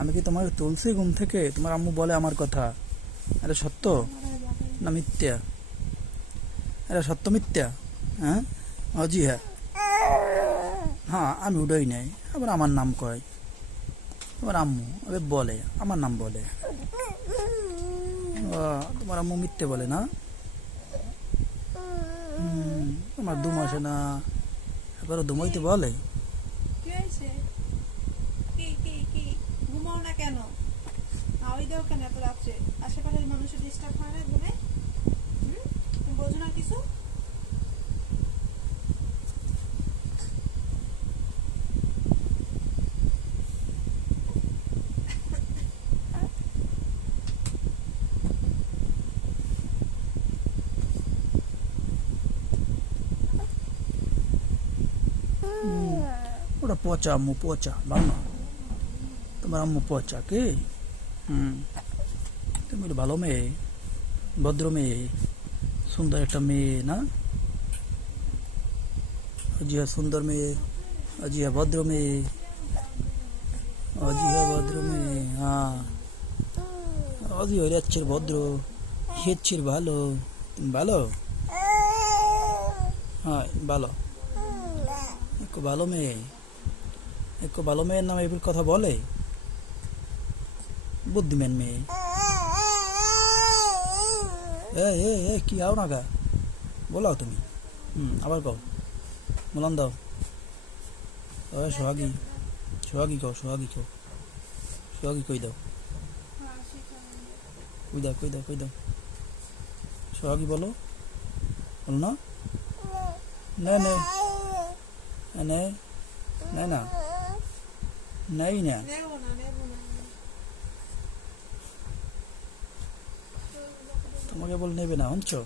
আমি কি তোমার তুলছি ঘুম থেকে? তোমার আম্মু বলে আমার কথা। এটা সত্য না মিথ্যা? এটা সত্য মিথ্যা? হ্যাঁ, জি হ্যাঁ। হ্যাঁ, আমি উঠোই নাই, আবার আমার নাম কয়। তোমার আম্মু আবে বলে, আমার নাম বলে। তোমার আম্মু মিথ্যে বলে না? তোমার দুম আসে না, এবারও দুমইতে বলে। কি হয়েছে? কি ঘুমাও না কেন? আওয়াজ দাও কেন এত রাত্রে? আশেপাশের মানুষের ডিস্টার্ব হয় না ঘুমে? তুমি বোঝো না কিছু? ওটা পচা আম্মু, পচা ভালো না। তোমার আম্মু পচা কে? হুম, তুমি তো ভালো মেয়ে, ভদ্র মেয়ে, সুন্দর একটা মেয়ে না? জি হ্যাঁ, সুন্দর মেয়ে। জি হ্যাঁ, ভদ্র মেয়ে। জি হ্যাঁ, ভদ্র মেয়ে। হ্যাঁ, অজি হয়ে যাচ্ছির ভদ্র, হেচ্ছির ভালো। তুমি ভালো? হ্যাঁ ভালো, একটু ভালো মেয়ে। একটু ভালো মেয়ের নামে এবার কথা বলে? বুদ্ধিমান মেয়ে। কি আও না গা, বলাও তুমি। আবার কও, বলান দাও। সোহাগী, সোহাগী কও, সোহাগী কও, সোহাগী কই দাও, কই দাও, কই দাও, কই দাও। সোহাগী বলো, বলো না? নে নে নে, নে না, নেই না। নেবো না, নেবো না। তোমাকে বল নেবে না, শুনছো?